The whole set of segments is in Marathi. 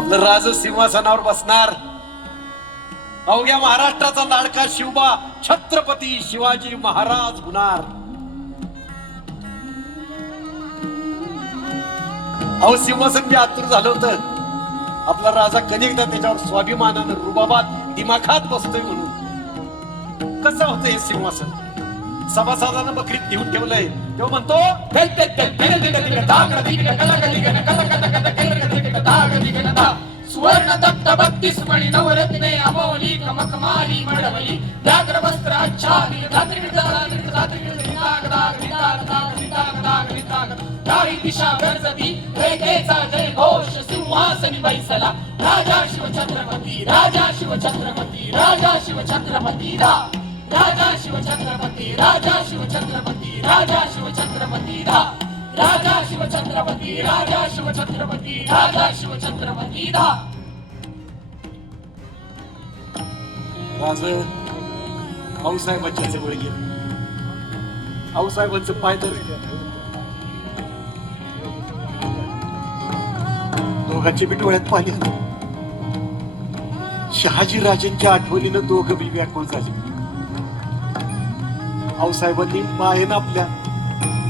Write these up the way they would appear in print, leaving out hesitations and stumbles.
आपलं राज सिंहासनावर बसणार अवघ्या महाराष्ट्राचा लाडका शिवबा छत्रपती शिवाजी महाराज होणार। अहो सिंहासन बी आतुर झालं होतं, आपला राजा कधी एकदा त्याच्यावर स्वाभिमानानं रुबाबात दिमाखात बसतोय म्हणून। कसं होतं हे सिंहासन? सभासदानं बकरीत घेऊन ठेवलंय, तो म्हणतो सुवर्ण दत्त 32 मणी नवरत्ने अमोली कमकमाली मडवली व्याघ्र वस्त्र आच्छादित चारी दिशा गरजती रेखेचा जय घोष सिंहासनी बैसला राजा शिव छत्रपती राजा शिव छत्रपती राजा शिव छत्रपती राजा शिव छत्रपती राजा शिव छत्रपती राजा शिव छत्रपती राजा शिव छत्रपती राजा शिव छत्रपती राजा शिव छत्रपती राज आऊसाहेबांच्या जवळ गेले, आऊसाहेबांचं पाय धरले, दोघांचे बी डोळ्यात पाणी आलं। शहाजी राजेंच्या आठवणीनं दोघं बी व्याकुळ झाले। आऊसाहेबांनी पायानं आपल्या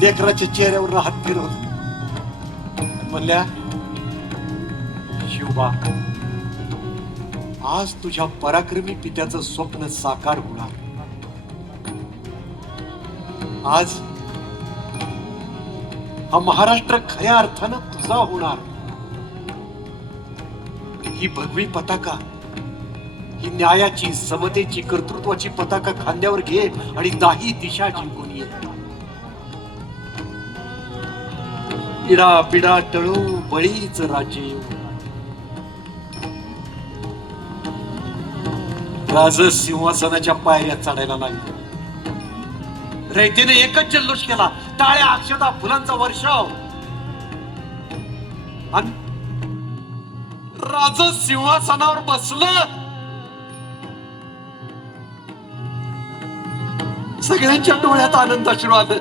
लेकराच्या चेहऱ्यावर हात फिरवला, म्हणल्या शिवबा आज तुझ्या पराक्रमी पित्याचं स्वप्न साकार होणार। आज हा महाराष्ट्र खऱ्या अर्थानं तुझा होणार। ही भगवी पताका, ही न्यायाची समतेची कर्तृत्वाची पताका खांद्यावर घे आणि दाही दिशा जिंकून ये। पिढा पिढा टळू बळीच राज्य येऊ। राज सिंहासनाच्या पायऱ्या चढायला लागले। रयतेने एकच जल्लोष केला, टाळ्या अक्षता फुलांचा वर्षाव। आणि राज सिंहासनावर बसलं। सगळ्यांच्या डोळ्यात आनंद अश्रू आलं।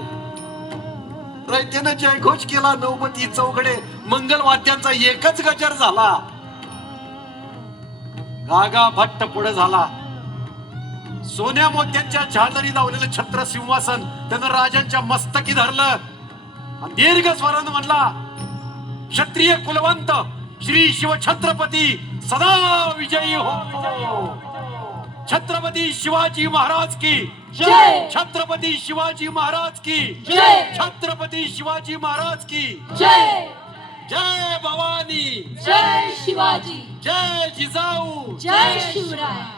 रयतेनं जयघोष केला, नौबती चौघडे मंगल वाद्यांचा एकच गजर झाला। गागा भट्ट पुढे झाला। सोन्या मोत्यांच्या झालरी लावलेलं छत्र सिंहासन त्यानं राजांच्या मस्तकी धरलं आणि दीर्घ स्वरानं म्हणला, क्षत्रिय कुलवंत श्री शिव छत्रपती सदा विजयी हो। छत्रपती शिवाजी महाराज की जय। छत्रपती शिवाजी महाराज की जय। छत्रपती शिवाजी महाराज की जय। जय भवानी, जय शिवाजी, जय जिजाऊ, जय शिवराय।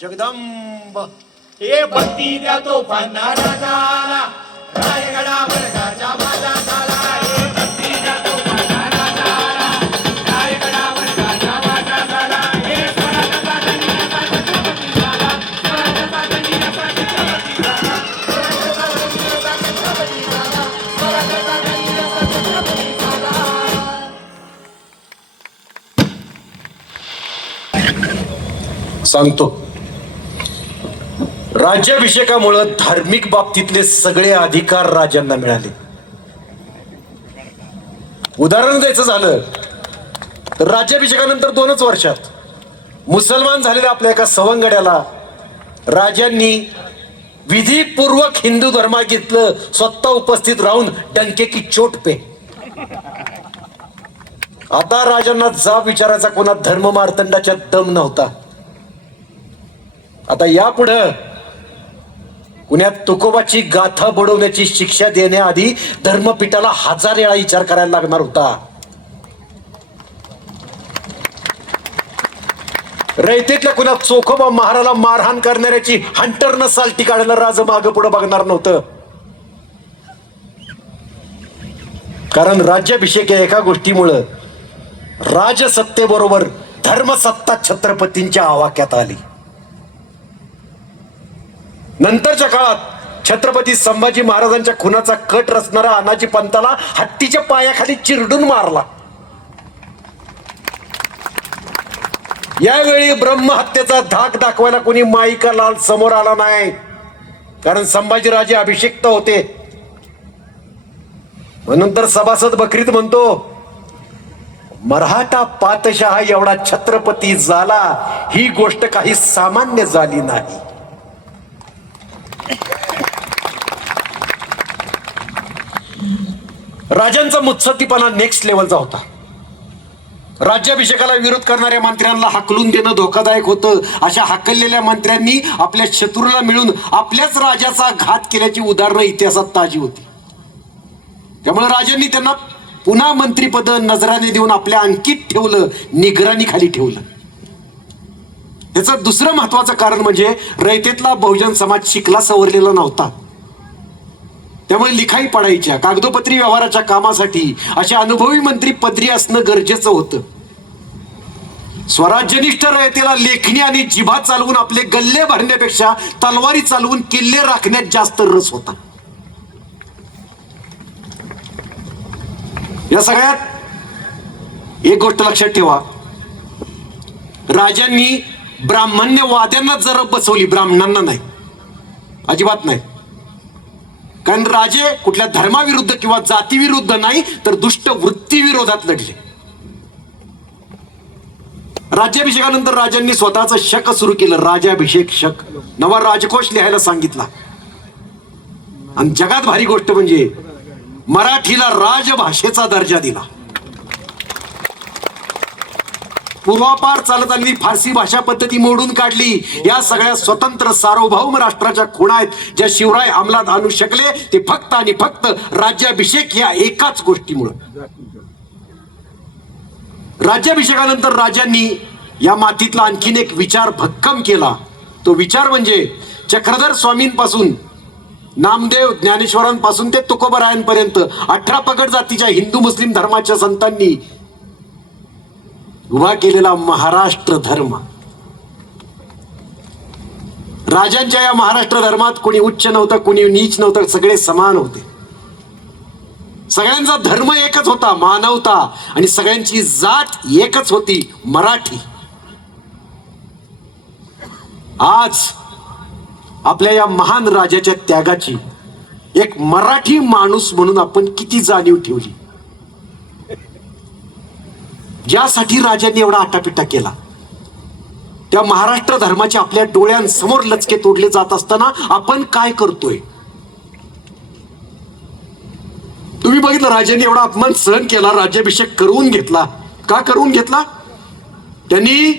जगदंब हे भक्ती द्या तो फाना राजाला रायगडावर राजा माझा झाला। हे भक्ती द्या तो फाना राजाला रायगडावर राजा माझा झाला। हे स्वराज्याचा धनीचा छत्रपती झाला, स्वराज्याचा धनीचा छत्रपती झाला, स्वराज्याचा धनीचा छत्रपती झाला, स्वराज्याचा धनीचा छत्रपती झाला। सांगतो, राज्याभिषेकामुळे धार्मिक बाबतीतले सगळे अधिकार राजांना मिळाले। उदाहरण द्यायचं झालं तर राज्याभिषेकानंतर 2च वर्षात मुसलमान झालेल्या आपल्या एका सवंगड्याला राजांनी विधीपूर्वक हिंदू धर्मात घेतलं, स्वतः उपस्थित राहून डंके की चोट पे। आता राजांना जाब विचारायचा कोणा धर्म मार्तंडाच्या दम नव्हता। आता यापुढं पुण्यात तुकोबाची गाथा बुडवण्याची शिक्षा देण्याआधी धर्मपीठाला 1000 वेळा विचार करायला लागणार होता. रयतेतल्या कुणा चोखोबा महाराला मारहाण करणाऱ्याची हंटरनं सालटी काढायला राज मागं पुढं बघणार नव्हतं. कारण राज्याभिषेक या एका गोष्टीमुळं राजसत्तेबरोबर धर्मसत्ता छत्रपतींच्या आवाक्यात आली. नंतरच्या काळात छत्रपती संभाजी महाराजांच्या खुनाचा कट रचणारा अनाजी पंताला हत्तीच्या पायाखाली चिरडून मारला. यावेळी ब्रह्महत्येचा धाक दाखवायला कोणी माईका लाल समोर आला नाही, कारण संभाजीराजे अभिषिक्त होते. म्हणून तर सभासद बकरीत म्हणतो, मराठा पातशाह एवढा छत्रपती झाला ही गोष्ट काही सामान्य झाली नाही. राजांचा मुत्सद्दीपणा नेक्स्ट लेवलचा होता. राज्याभिषेकाला विरोध करणाऱ्या मंत्र्यांना हाकलून देणं धोकादायक होतं. अशा हाकललेल्या मंत्र्यांनी आपल्या शत्रूला मिळून आपल्याच राजाचा घात केल्याची उदाहरणं इतिहासात ताजी होती. त्यामुळे राजांनी त्यांना पुन्हा मंत्रीपद नजराने देऊन आपल्या अंकित ठेवलं, निगराणी खाली ठेवलं. याचं दुसरं महत्वाचं कारण म्हणजे रयतेतला बहुजन समाज शिकला सवरलेला नव्हता. त्यामुळे लिखाई पडायच्या कागदोपत्री व्यवहाराच्या कामासाठी अशा अनुभवी मंत्री पदरी असणं गरजेचं होतं. स्वराज्यनिष्ठ रयतेला लेखणी आणि जिभा चालवून आपले गल्ले भरण्यापेक्षा तलवारी चालवून किल्ले राखण्यात जास्त रस होता. या सगळ्यात एक गोष्ट लक्षात ठेवा, राजांनी ब्राह्मण्यवाद्यांना जर बसवली, ब्राह्मणांना नाही, अजिबात नाही. कारण राजे कुठल्या धर्माविरुद्ध किंवा जातीविरुद्ध नाही तर दुष्ट वृत्तीविरोधात लढले. राज्याभिषेकानंतर राजांनी स्वतःचं शक सुरू केलं, राजाभिषेक शक. नवा राजकोश लिहायला सांगितला. आणि जगात भारी गोष्ट म्हणजे मराठीला राजभाषेचा दर्जा दिला. पूर्वापार चालत आलेली फारसी भाषा पद्धती मोडून काढली. या सगळ्या स्वतंत्र सार्वभौम राष्ट्राच्या खुणा आहेत ज्या शिवराय अंमलात आणू शकले ते फक्त आणि फक्त राज्याभिषेक या एकाच गोष्टीमुळे. राज्याभिषेकानंतर राजांनी या मातीतला आणखीन एक विचार भक्कम केला. तो विचार म्हणजे चक्रधर स्वामींपासून नामदेव ज्ञानेश्वरांपासून ते तुकोबरायांपर्यंत 18 पगड जातीच्या हिंदू मुस्लिम धर्माच्या संतांनी उभा केलेला महाराष्ट्र धर्म. राजांच्या या महाराष्ट्र धर्मात कोणी उच्च नव्हतं, कोणी नीच नव्हतं, सगळे समान होते. सगळ्यांचा धर्म एकच होता, मानवता. आणि सगळ्यांची जात एकच होती, मराठी. आज आपल्या या महान राजाच्या त्यागाची एक मराठी माणूस म्हणून आपण किती जाणीव ठेवली. ज्यासाठी राजांनी एवढा आटापिटा केला, त्या महाराष्ट्र धर्माचे आपल्या डोळ्यांसमोर लचके तोडले जात असताना आपण काय करतोय. तुम्ही बघितलं, राजांनी एवढा अपमान सहन केला, राज्याभिषेक करून घेतला. का करून घेतला? त्यांनी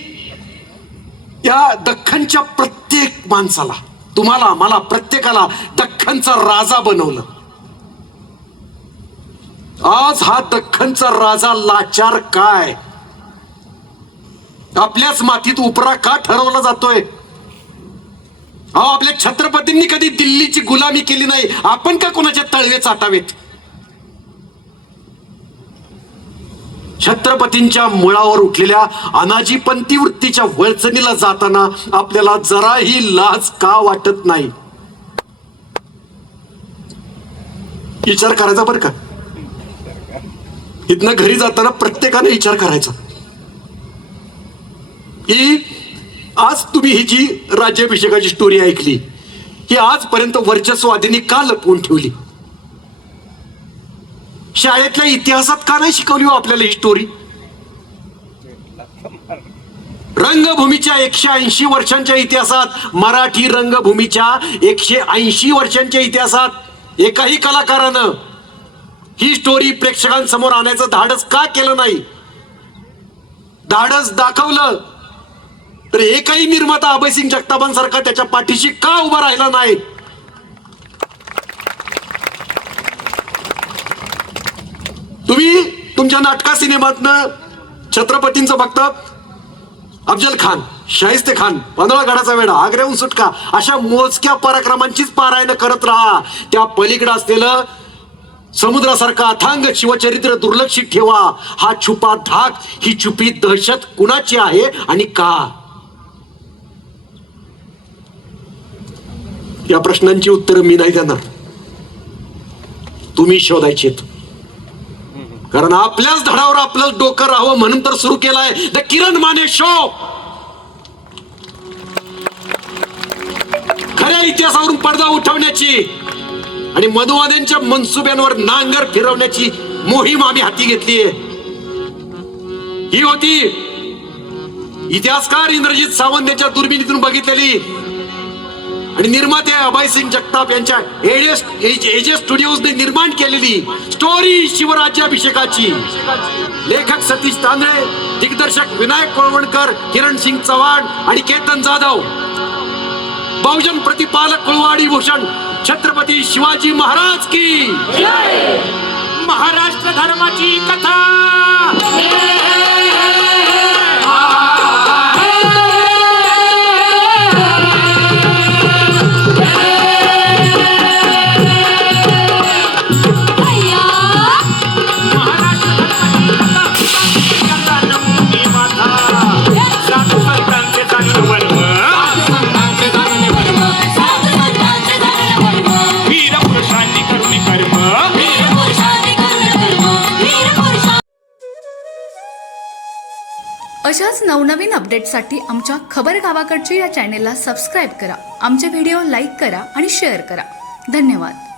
या दख्खनच्या प्रत्येक माणसाला, तुम्हाला मला प्रत्येकाला दख्खनचा राजा बनवलं. आज हा दख्खनचा राजा लाचार काय, आपल्याच मातीत उपरा का ठरवला जातोय? अहो, आपल्या छत्रपतींनी कधी दिल्लीची गुलामी केली नाही, आपण का कोणाच्या तळवे चाटावेत? छत्रपतींच्या मुळावर उठलेल्या अनाजीपंथी वृत्तीच्या वळचणीला जाताना आपल्याला जराही लाज का वाटत नाही? विचार करायचा बरं का. इथनं घरी जाताना प्रत्येकाने विचार करायचा की आज तुम्ही ही जी राज्याभिषेकाची स्टोरी ऐकली, ही आजपर्यंत वर्चस्ववादींनी का लपवून ठेवली? शाळेतल्या इतिहासात का नाही शिकवली हो आपल्याला ही स्टोरी? रंगभूमीच्या 180 वर्षांच्या इतिहासात, मराठी रंगभूमीच्या 180 वर्षांच्या इतिहासात एकाही कलाकारानं ही स्टोरी प्रेक्षकांसमोर आणायचं धाडस का केलं नाही? धाडस दाखवलं तर एकही निर्माता अभयसिंग जगतापांसारखा त्याच्या पाठीशी का उभा राहिला नाही? तुमच्या नाटका सिनेमातनं छत्रपतींचं फक्त अफजल खान, शाहिस्ते खान, पंधळागडाचा वेढा, आग्र्याहून सुटका अशा मोजक्या पराक्रमांचीच पारायण करत राहा. त्या पलीकडे असलेलं समुद्रासारखा अथांग शिवचरित्र दुर्लक्षित ठेवा. हा छुपा धाक, ही छुपी दहशत कुणाची आहे आणि का? या प्रश्नांची उत्तरं मी नाही देणार, तुम्ही शोधायचीत. कारण आपल्याच धडावर आपलंच डोकं राहावं म्हणून तर सुरू केलाय द किरण माने शो. खऱ्या इतिहासावरून पडदा उठवण्याची आणि मनुवाद्यांच्या मनसुब्यांवर नांगर फिरवण्याची मोहीम आम्ही हाती घेतलीये. ही होती इतिहासकार इंद्रजित सावंत यांच्या दुर्बिणीतून बघितलेली आणि निर्माते अभय सिंग जगताप यांच्या एजे स्टुडिओजने निर्माण केलेली स्टोरी शिवराज्याभिषेकाची. लेखक सतीश तांदळे, दिग्दर्शक विनायक कोळवणकर, किरण सिंग चव्हाण आणि केतन जाधव. बहुजन प्रतिपालक कुळवाडी भूषण छत्रपती शिवाजी महाराज की. महाराष्ट्र धर्माची कथा. अशाच नवनवीन अपडेटसाठी आमच्या खबर गावाकडच्या या चॅनेलला सबस्क्राईब करा. आमचे व्हिडिओ लाईक करा आणि शेअर करा. धन्यवाद.